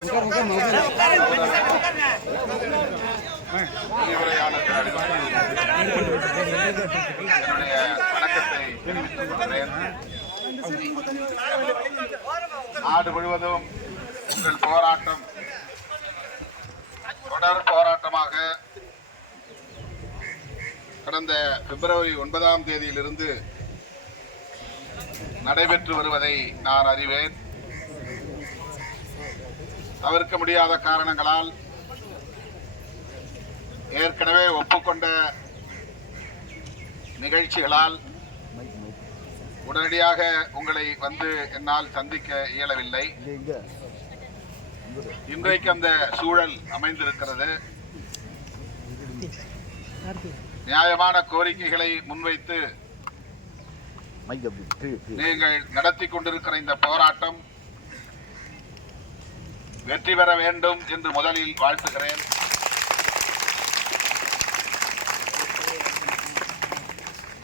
நாடு முழுவதும் உங்கள் போராட்டம் தொடர் போராட்டமாக கடந்த பிப்ரவரி 9ஆம் தேதியிலிருந்து நடைபெற்று வருவதை நான் அறிவேன். தவிர்க்க முடியாத காரணங்களால் ஏற்கனவே ஒப்புக்கொண்ட நிகழ்ச்சிகளால் உடனடியாக உங்களை வந்து என்னால் சந்திக்க இயலவில்லை. இன்றைக்கு அந்த சூழல் அமைந்திருக்கிறது. நியாயமான கோரிக்கைகளை முன்வைத்து நீங்கள் நடத்தி கொண்டிருக்கிற இந்த போராட்டம் வெற்றி பெற வேண்டும் என்று முதலில் வாழ்த்துகிறேன்.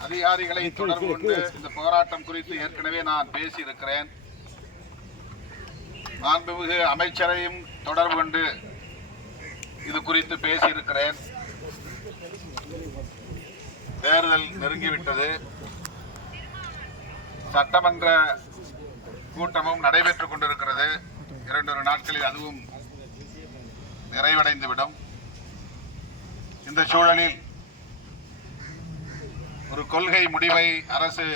அதிகாரிகளை தொடர்பு கொண்டு இந்த போராட்டம் குறித்து ஏற்கனவே நான் பேசியிருக்கிறேன். மாண்புமிகு அமைச்சரையும் தொடர்பு கொண்டு இது குறித்து பேசியிருக்கிறேன். தேர்தல் நெருங்கிவிட்டது. சட்டமன்ற கூட்டமும் நடைபெற்றுக் கொண்டிருக்கிறது. 2 நாட்களில் அதுவும் நிறைவடைந்துவிடும். இந்த சூழலில் ஒரு கொள்கை முடிவை அரசு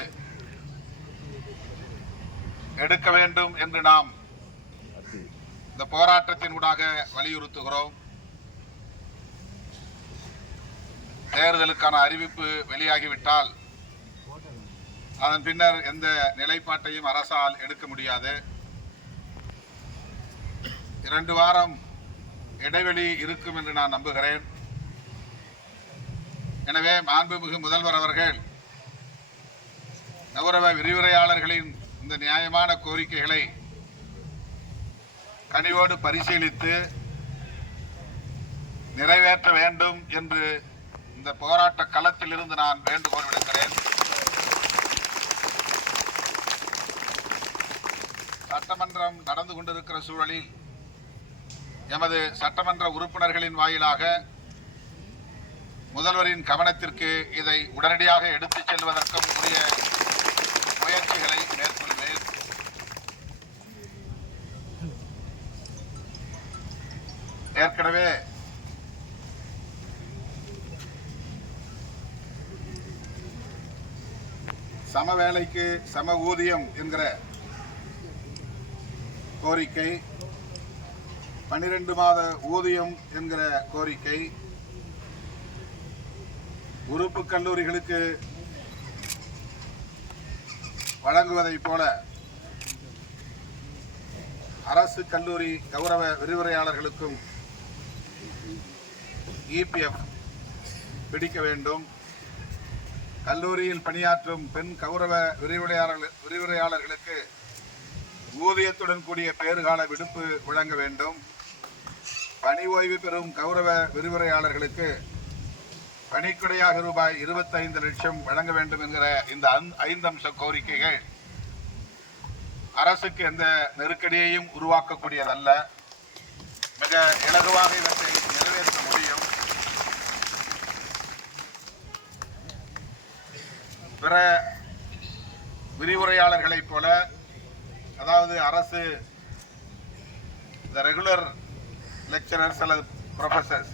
எடுக்க வேண்டும் என்று நாம் இந்த போராட்டத்தின் ஊடாக வலியுறுத்துகிறோம். தேர்தலுக்கான அறிவிப்பு வெளியாகிவிட்டால் அதன் பின்னர் எந்த நிலைப்பாட்டையும் அரசால் எடுக்க முடியாது. 2 வாரம் இடைவெளி இருக்கும் என்று நான் நம்புகிறேன். எனவே மாண்புமிகு முதல்வர் அவர்கள் கௌரவ விரிவுரையாளர்களின் இந்த நியாயமான கோரிக்கைகளை கனிவோடு பரிசீலித்து நிறைவேற்ற வேண்டும் என்று இந்த போராட்ட களத்தில் இருந்து நான் வேண்டுகோள் விடுக்கிறேன். சட்டமன்றம் நடந்து கொண்டிருக்கிற சூழலில் எமது சட்டமன்ற உறுப்பினர்களின் வாயிலாக முதல்வரின் கவனத்திற்கு இதை உடனடியாக எடுத்துச் செல்வதற்கும் உரிய முயற்சிகளை மேற்கொள்வேன். ஏற்கனவே சம வேலைக்கு சம ஊதியம் என்கிற கோரிக்கை, 12 மாத ஊதியம் என்கிற கோரிக்கை, உறுப்பு கல்லூரிகளுக்கு வழங்குவதைப் போல அரசு கல்லூரி கௌரவ விரிவுரையாளர்களுக்கும் இபிஎஃப் பிடிக்க வேண்டும். கல்லூரியில் பணியாற்றும் பெண் கௌரவ விரிவுரையாளர்களுக்கு ஊதியத்துடன் கூடிய பேறுகால விடுப்பு வழங்க வேண்டும். பணி ஓய்வு பெறும் கௌரவ விரிவுரையாளர்களுக்கு பணிக்கொடையாக ரூபாய் 25 லட்சம் வழங்க வேண்டும் என்கிற இந்த 5 அம்ச கோரிக்கைகள் அரசுக்கு எந்த நெருக்கடியையும் உருவாக்கக்கூடியதல்ல. மிக இலகுவாக இவற்றை நிறைவேற்ற முடியும். பிற விரிவுரையாளர்களைப் போல, அதாவது அரசு ரெகுலர் லெக்சரர்ஸ் அல்லது ப்ரொஃபசர்ஸ்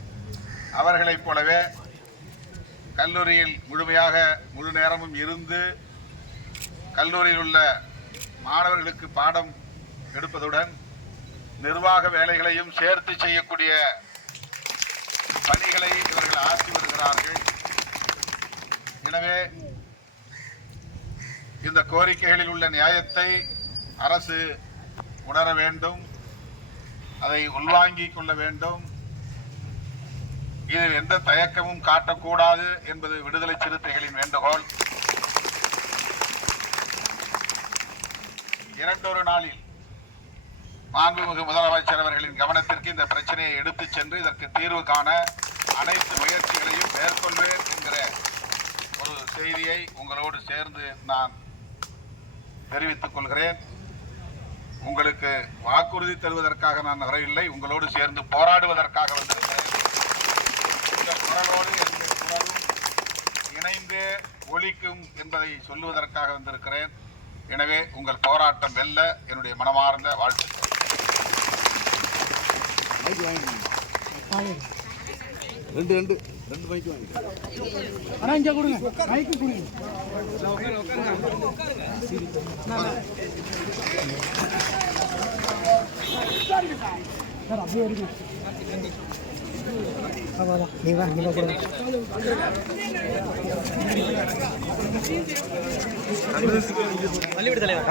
அவர்களைப் போலவே கல்லூரியில் முழு நேரமும் இருந்து கல்லூரியில் உள்ள மாணவர்களுக்கு பாடம் எடுப்பதுடன் நிர்வாக வேலைகளையும் சேர்த்து செய்யக்கூடிய பணிகளை இவர்கள் ஆற்றி வருகிறார்கள். எனவே இந்த கோரிக்கைகளில் உள்ள நியாயத்தை அரசு உணர வேண்டும், அதை உள்வாங்கிக் கொள்ள வேண்டும். இதில் எந்த தயக்கமும் காட்டக்கூடாது என்பது விடுதலை சிறுத்தைகளின் வேண்டுகோள். 2 நாளில் மாண்புமிகு முதலமைச்சர் அவர்களின் கவனத்திற்கு இந்த பிரச்சனையை எடுத்துச் சென்று இதற்கு தீர்வு காண அனைத்து முயற்சிகளையும் மேற்கொள்வேன் என்கிற ஒரு செய்தியை உங்களோடு சேர்ந்து நான் தெரிவித்துக் கொள்கிறேன். உங்களுக்கு வாக்குறுதி தருவதற்காக நான் வரவில்லை, உங்களோடு சேர்ந்து போராடுவதற்காக வந்திருக்கிறேன். இந்த குரலோடு எங்கள் குரலும் இணைந்து ஒலிக்கும் என்பதை சொல்லுவதற்காக வந்திருக்கிறேன். எனவே உங்கள் போராட்டம் வெல்ல என்னுடைய மனமார்ந்த வாழ்த்து. ரெண்டு மைக்கு வாங்கி பள்ளிவிடு தலைவர்